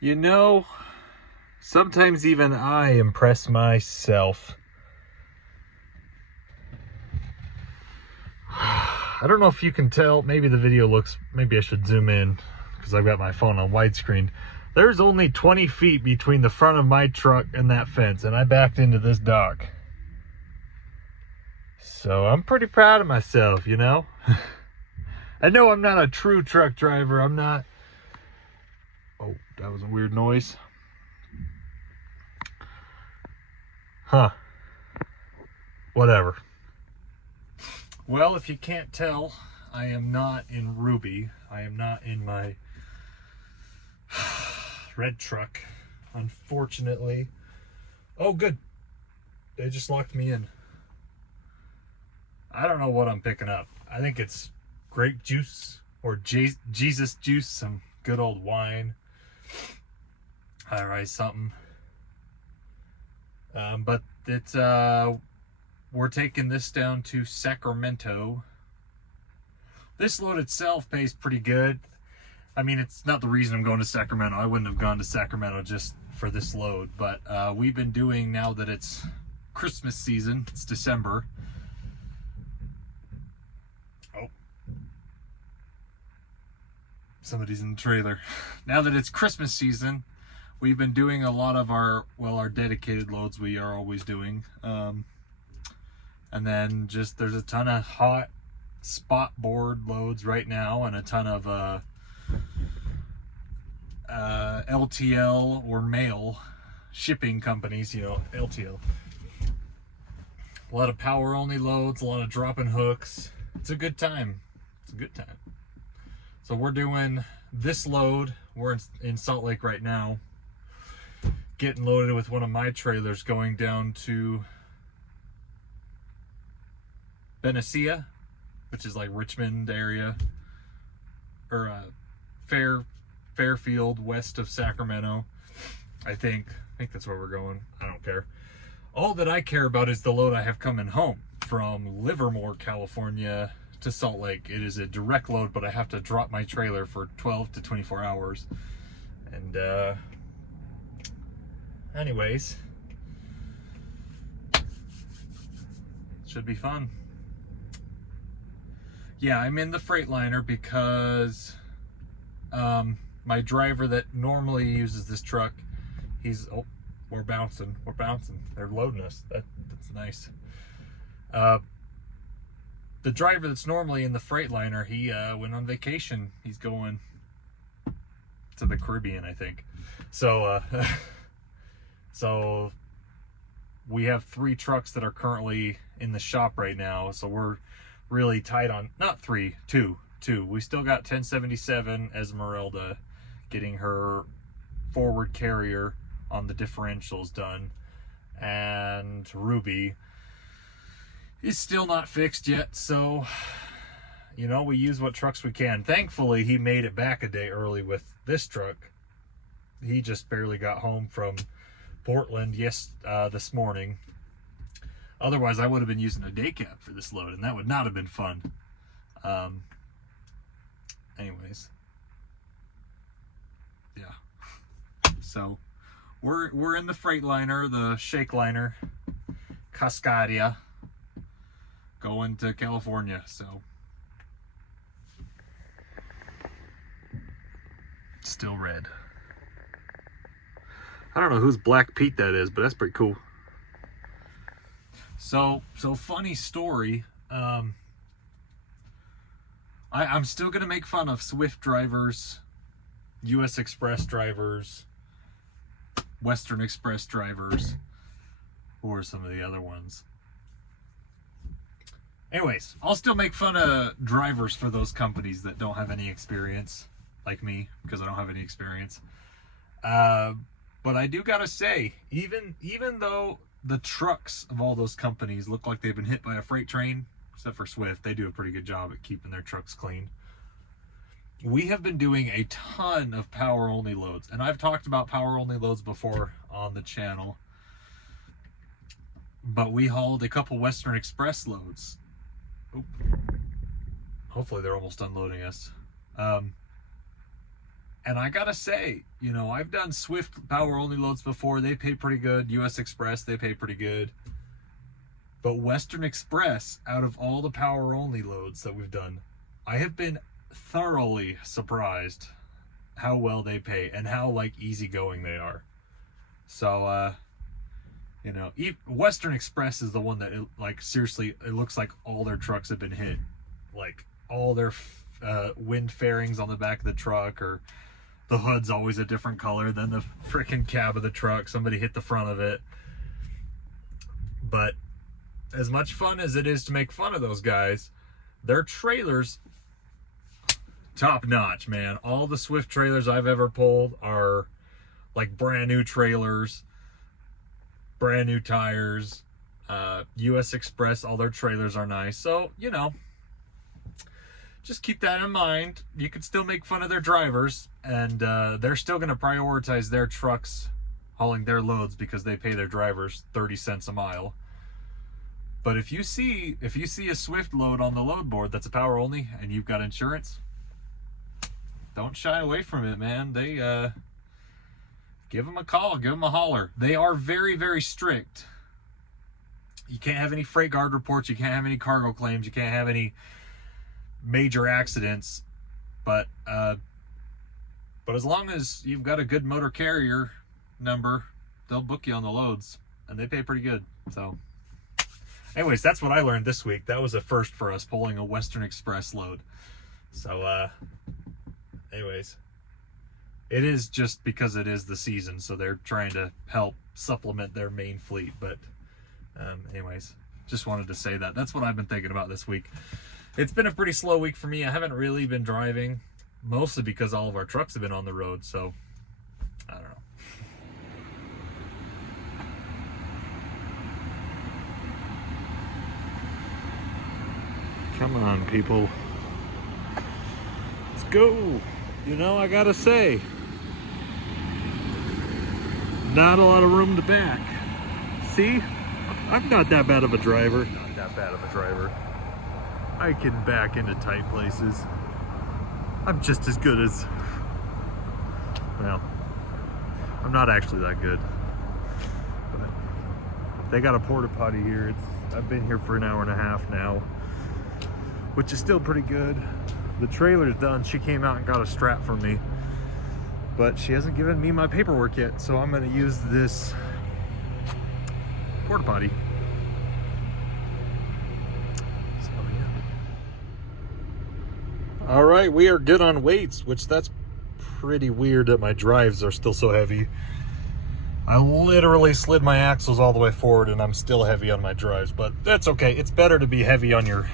You know, sometimes even I impress myself. I don't know if you can tell, maybe the video looks, maybe I should zoom in because I've got my phone on widescreen. There's only 20 feet between the front of my truck and that fence, and I backed into this dock. So I'm pretty proud of myself, you know? I know I'm not a true truck driver. I'm not. Oh, that was a weird noise. Huh. Whatever. Well, if you can't tell, I am not in Ruby. I am not in my red truck, unfortunately. Oh, good. They just locked me in. I don't know what I'm picking up. I think it's grape juice or Jesus juice, some good old wine. All right, something. But it's we're taking this down to Sacramento. This load itself pays pretty good. I mean, it's not the reason I'm going to Sacramento. I wouldn't have gone to Sacramento just for this load, but we've been doing, now that it's Christmas season, it's December. Oh, somebody's in the trailer. Now that it's Christmas season, we've been doing a lot of our dedicated loads we are always doing. And then just there's a ton of hot spot board loads right now and a ton of LTL or mail shipping companies, you know, LTL. A lot of power only loads, a lot of dropping hooks. It's a good time. It's a good time. So we're doing this load. We're in Salt Lake right now, getting loaded with one of my trailers going down to Benicia, which is like Richmond area, or Fairfield, west of Sacramento. I think that's where we're going. I don't care. All that I care about is the load I have coming home from Livermore, California to Salt Lake. It is a direct load, but I have to drop my trailer for 12 to 24 hours. And anyways, should be fun. Yeah, I'm in the Freightliner because my driver that normally uses this truck, he's, oh, we're bouncing. They're loading us. That's nice. The driver that's normally in the Freightliner, he went on vacation. He's going to the Caribbean, I think. So, so we have 3 trucks that are currently in the shop right now. So we're really tight on, not 3, 2. We still got 1077 Esmeralda getting her forward carrier on the differentials done, and Ruby is still not fixed yet. So, you know, we use what trucks we can. Thankfully, he made it back a day early with this truck. He just barely got home from Portland this morning. Otherwise, I would have been using a day cab for this load, and that would not have been fun. Anyways, yeah. So we're in the Freightliner, the Shake Liner, Cascadia, going to California. So still red. I don't know whose Black Pete that is, but that's pretty cool. So funny story. I'm still gonna make fun of Swift drivers, US Express drivers, Western Express drivers, or some of the other ones. Anyways, I'll still make fun of drivers for those companies that don't have any experience, like me, because I don't have any experience. But I do gotta say, even though the trucks of all those companies look like they've been hit by a freight train, except for Swift, they do a pretty good job at keeping their trucks clean. We have been doing a ton of power only loads, and I've talked about power only loads before on the channel, but we hauled a couple Western Express loads. Oop. Hopefully they're almost unloading us. And I gotta say, you know, I've done Swift power only loads before. They pay pretty good. US Express, they pay pretty good. But Western Express, out of all the power only loads that we've done, I have been thoroughly surprised how well they pay and how like easygoing they are. So, you know, Western Express is the one that, like, seriously, it looks like all their trucks have been hit. Like, all their wind fairings on the back of the truck, or the hood's always a different color than the freaking cab of the truck. Somebody hit the front of it. But as much fun as it is to make fun of those guys, their trailers, top notch, man. All the Swift trailers I've ever pulled are like brand new trailers, brand new tires. US Express, all their trailers are nice. So, you know, just keep that in mind. You can still make fun of their drivers, and they're still going to prioritize their trucks hauling their loads because they pay their drivers 30 cents a mile. But if you see a Swift load on the load board that's a power only and you've got insurance, don't shy away from it, man. They give them a call, give them a holler. They are very, very strict. You can't have any freight guard reports, you can't have any cargo claims, you can't have any major accidents, but as long as you've got a good motor carrier number, they'll book you on the loads, and they pay pretty good. So anyways, that's what I learned this week. That was a first for us, pulling a Western Express load. So anyways, it is just because it is the season, so they're trying to help supplement their main fleet. But anyways, just wanted to say that. That's what I've been thinking about this week. It's been a pretty slow week for me. I haven't really been driving, mostly because all of our trucks have been on the road, so I don't know. Come on, people. Let's go. You know, I gotta say, not a lot of room to back. See? I'm not that bad of a driver. Not that bad of a driver. I can back into tight places. I'm just as good as, well, I'm not actually that good. But they got a porta potty here. I've been here for an hour and a half now, which is still pretty good. The trailer's done. She came out and got a strap for me, but she hasn't given me my paperwork yet, so I'm gonna use this porta potty. All right, we are good on weights, which that's pretty weird that my drives are still so heavy. I literally slid my axles all the way forward and I'm still heavy on my drives, but that's okay. It's better to be heavy on your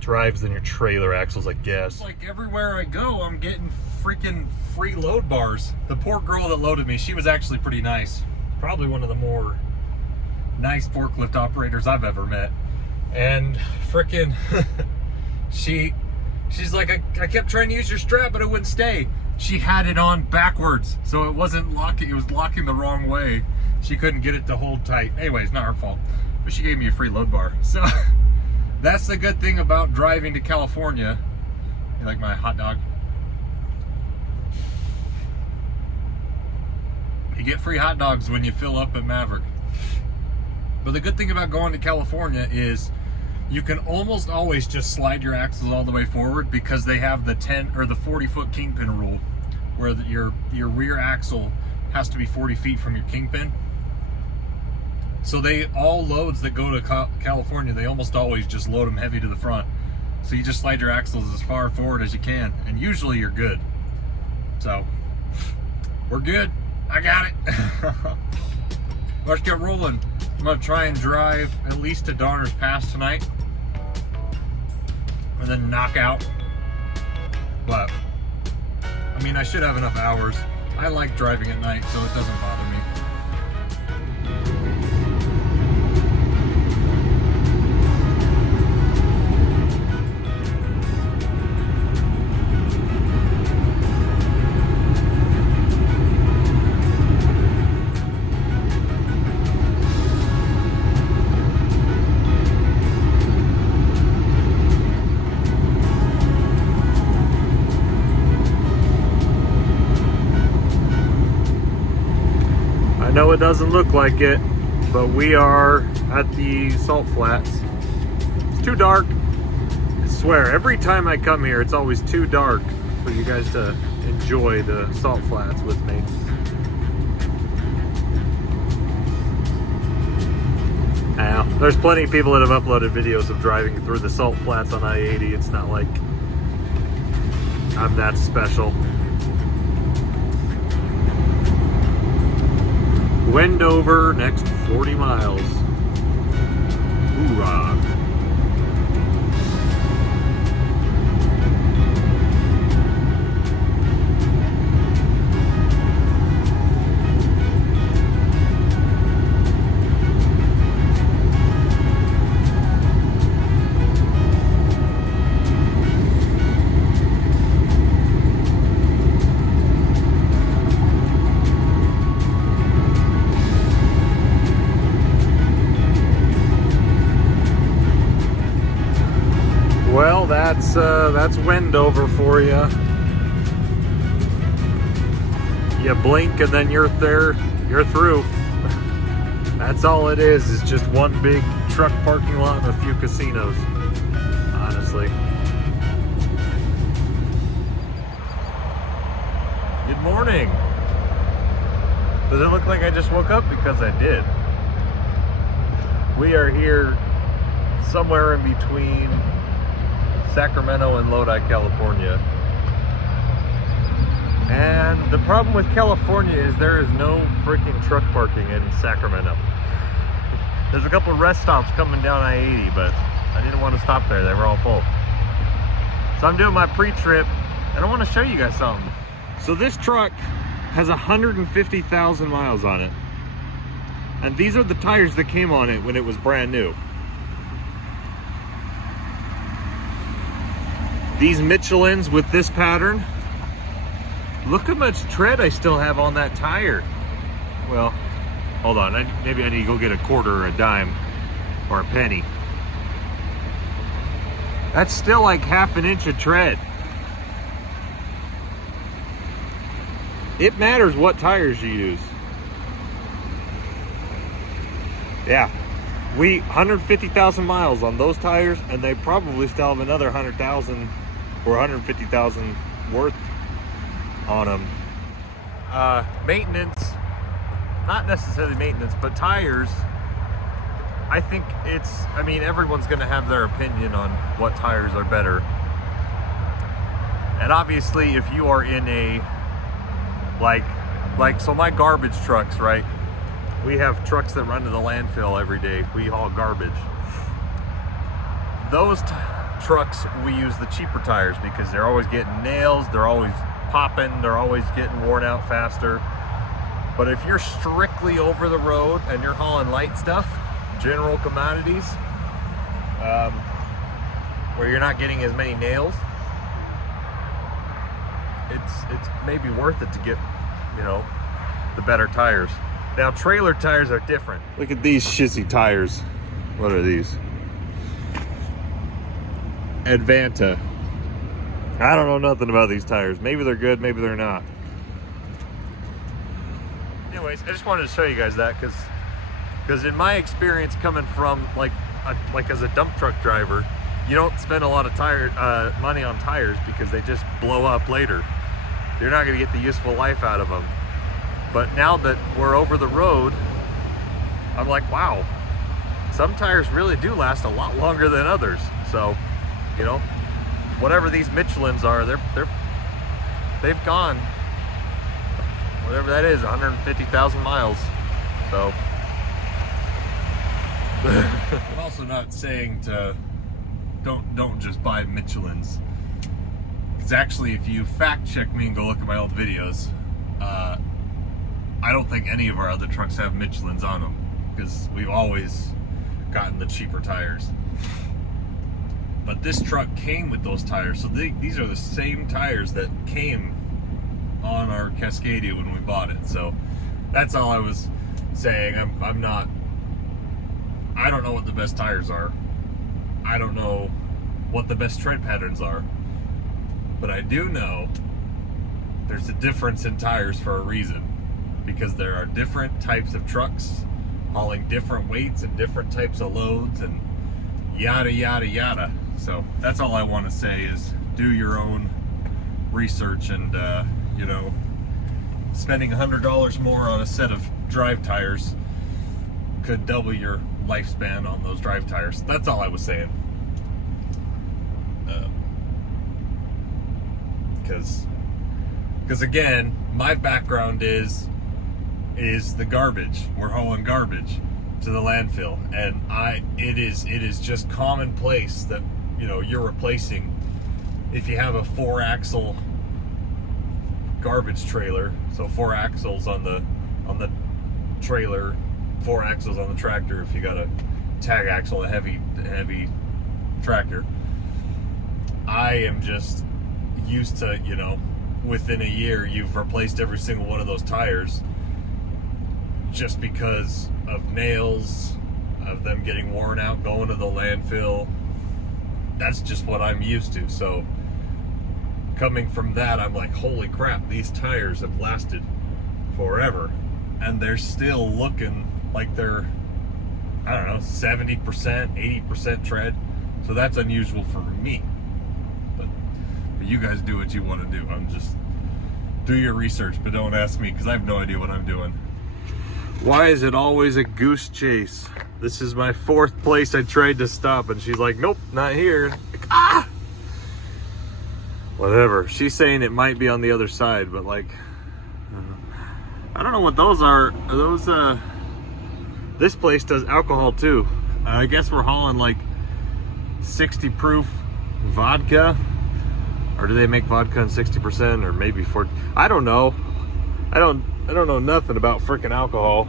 drives than your trailer axles, I guess. Like everywhere I go, I'm getting freaking free load bars. The poor girl that loaded me, she was actually pretty nice. Probably one of the more nice forklift operators I've ever met. And freaking she's like, I kept trying to use your strap, but it wouldn't stay. She had it on backwards, so it wasn't locking, it was locking the wrong way. She couldn't get it to hold tight. Anyways, not her fault, but she gave me a free load bar. So that's the good thing about driving to California. You like my hot dog? You get free hot dogs when you fill up at Maverick. But the good thing about going to California is you can almost always just slide your axles all the way forward, because they have the 10 or the 40-foot kingpin rule, where your rear axle has to be 40 feet from your kingpin. So all loads that go to California, they almost always just load them heavy to the front. So you just slide your axles as far forward as you can, and usually you're good. So we're good. I got it. Let's get rolling. I'm gonna try and drive at least to Donner's Pass tonight, and then knock out. But I mean, I should have enough hours. I like driving at night, so it doesn't bother me. know it doesn't look like it, but we are at the salt flats. It's too dark. I swear, every time I come here, it's always too dark for you guys to enjoy the salt flats with me. Now, there's plenty of people that have uploaded videos of driving through the salt flats on I-80. It's not like I'm that special. Wendover, next 40 miles. Hoorah. Well, that's Wendover for you. You blink and then you're there, you're through. That's all it is. It's just one big truck parking lot and a few casinos, honestly. Good morning. Does it look like I just woke up? Because I did. We are here somewhere in between Sacramento and Lodi, California. And the problem with California is there is no freaking truck parking in Sacramento. There's a couple rest stops coming down I-80, but I didn't want to stop there. They were all full. So I'm doing my pre-trip, and I want to show you guys something. So this truck has 150,000 miles on it. And these are the tires that came on it when it was brand new. These Michelins with this pattern. Look how much tread I still have on that tire. Well, hold on. Maybe I need to go get a quarter or a dime or a penny. That's still like half an inch of tread. It matters what tires you use. Yeah. 150,000 miles on those tires, and they probably still have another 100,000 or 150,000 worth on them. Maintenance, not necessarily maintenance, but tires. I think I mean, everyone's gonna have their opinion on what tires are better. And obviously, if you are in a, so my garbage trucks, right? We have trucks that run to the landfill every day. We haul garbage. Those trucks, we use the cheaper tires because they're always getting nails, they're always popping, they're always getting worn out faster. But if you're strictly over the road and you're hauling light stuff, general commodities, where you're not getting as many nails, it's maybe worth it to get, you know, the better tires. Now, trailer tires are different. Look at these shizzy tires. What are these? Advanta. I don't know nothing about these tires. Maybe they're good, maybe they're not. Anyways, I just wanted to show you guys that because in my experience coming from like as a dump truck driver, you don't spend a lot of money on tires because they just blow up later. You're not going to get the useful life out of them. But now that we're over the road, I'm like, wow, some tires really do last a lot longer than others. So, you know, whatever these Michelins are, they've gone, whatever that is, 150,000 miles. So I'm also not saying to don't just buy Michelins. Because actually, if you fact check me and go look at my old videos, I don't think any of our other trucks have Michelins on them because we've always gotten the cheaper tires. But this truck came with those tires, so these are the same tires that came on our Cascadia when we bought it. So that's all I was saying. I don't know what the best tires are. I don't know what the best tread patterns are. But I do know there's a difference in tires for a reason. because there are different types of trucks hauling different weights and different types of loads and yada yada yada. So that's all I want to say is do your own research, and you know, spending $100 more on a set of drive tires could double your lifespan on those drive tires. That's all I was saying. Because again, my background is the garbage. We're hauling garbage to the landfill, and it is just commonplace that, you know, you're replacing, if you have a 4-axle garbage trailer, so 4 axles on the trailer, 4 axles on the tractor, if you got a tag axle, a heavy tractor. I am just used to, you know, within a year you've replaced every single one of those tires, just because of nails, of them getting worn out, going to the landfill. That's just what I'm used to. So coming from that, I'm like, holy crap, these tires have lasted forever, and they're still looking like they're, I don't know, 70%, 80% tread. So that's unusual for me. But you guys do what you want to do. I'm just, do your research, but don't ask me, because I have no idea what I'm doing. Why is it always a goose chase? This is my 4th place I tried to stop, and she's like, nope, not here. Like, ah! Whatever. She's saying it might be on the other side, but like, I don't know what those are. Are those, this place does alcohol too. I guess we're hauling like 60 proof vodka. Or do they make vodka in 60%, or maybe 40? I don't know. I don't know nothing about freaking alcohol.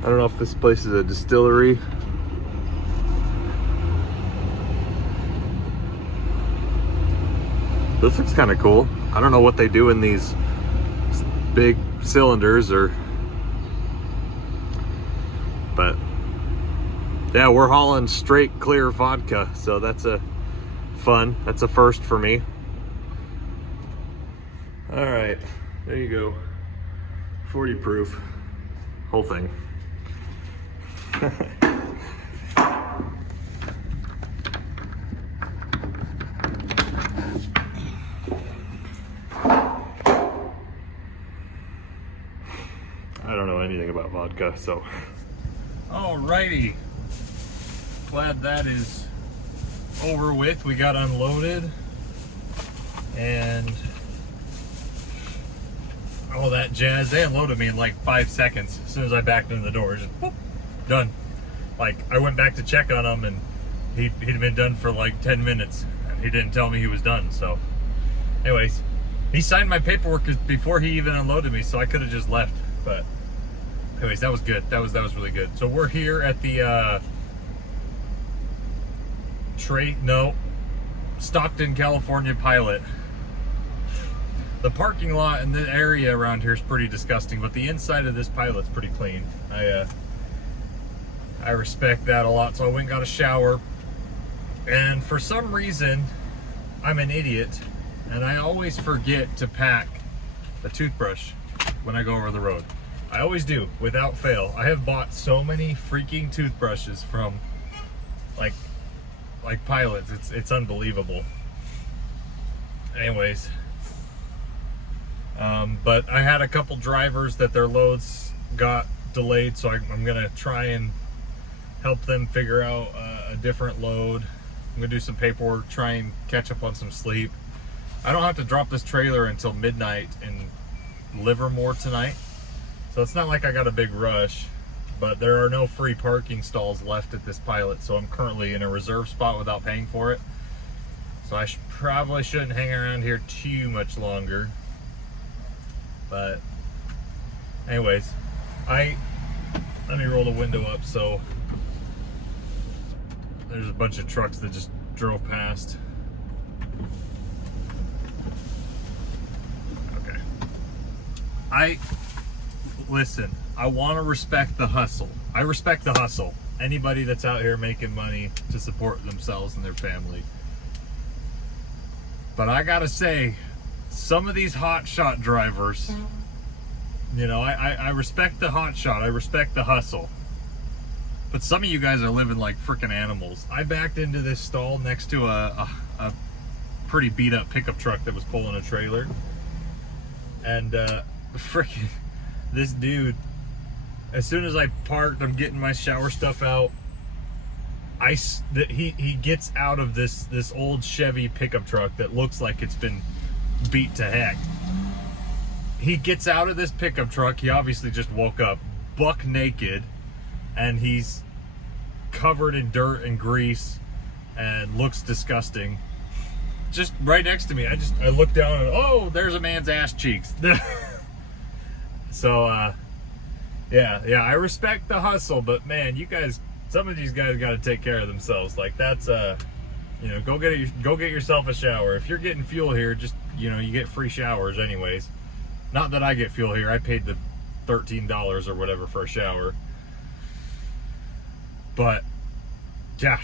I don't know if this place is a distillery. This looks kind of cool. I don't know what they do in these big cylinders, but yeah, we're hauling straight clear vodka, so that's a first for me. All right, there you go. 40 proof, whole thing. I don't know anything about vodka, so. Alrighty. Glad that is over with. We got unloaded and all that jazz. They unloaded me in like 5 seconds. As soon as I backed into the door, just whoop, done. Like, I went back to check on him, and he'd been done for like 10 minutes. And he didn't tell me he was done. So anyways, he signed my paperwork before he even unloaded me, so I could have just left. But anyways, that was good. That was really good. So we're here at the Stockton, California Pilot. The parking lot in the area around here is pretty disgusting, but the inside of this Pilot's pretty clean. I respect that a lot. So I went and got a shower, and for some reason I'm an idiot and I always forget to pack a toothbrush when I go over the road. I always do, without fail. I have bought so many freaking toothbrushes from like Pilots. It's unbelievable. Anyways, but I had a couple drivers that their loads got delayed, so I'm gonna try and help them figure out a different load. I'm gonna do some paperwork, try and catch up on some sleep. I don't have to drop this trailer until midnight in Livermore tonight, so it's not like I got a big rush. But there are no free parking stalls left at this Pilot, so I'm currently in a reserve spot without paying for it. So I probably shouldn't hang around here too much longer. But anyways, let me roll the window up. So there's a bunch of trucks that just drove past. Okay. Listen, I want to respect the hustle. I respect the hustle. Anybody that's out here making money to support themselves and their family. But I gotta say, some of these hot shot drivers, you know, I respect the hot shot, I respect the hustle. But some of you guys are living like freaking animals. I backed into this stall next to a pretty beat up pickup truck that was pulling a trailer. And freaking this dude, as soon as I parked, I'm getting my shower stuff out. He gets out of this old Chevy pickup truck that looks like it's been beat to heck. He gets out of this pickup truck. He obviously just woke up, buck naked, and he's covered in dirt and grease and looks disgusting. Just right next to me, I look down and, oh, there's a man's ass cheeks. So yeah, I respect the hustle, but man, you guys, some of these guys got to take care of themselves. Like that's you know, go get yourself a shower. If you're getting fuel here, just, you know, you get free showers anyways. Not that I get fuel here. I paid the $13 or whatever for a shower. But yeah,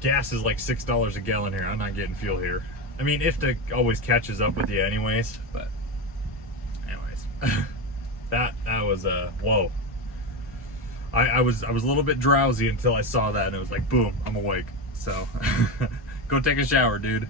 gas is like $6 a gallon here. I'm not getting fuel here. I mean, IFTA always catches up with you anyways, but anyways. that was whoa. I was a little bit drowsy until I saw that, and it was like, boom, I'm awake. So go take a shower, dude.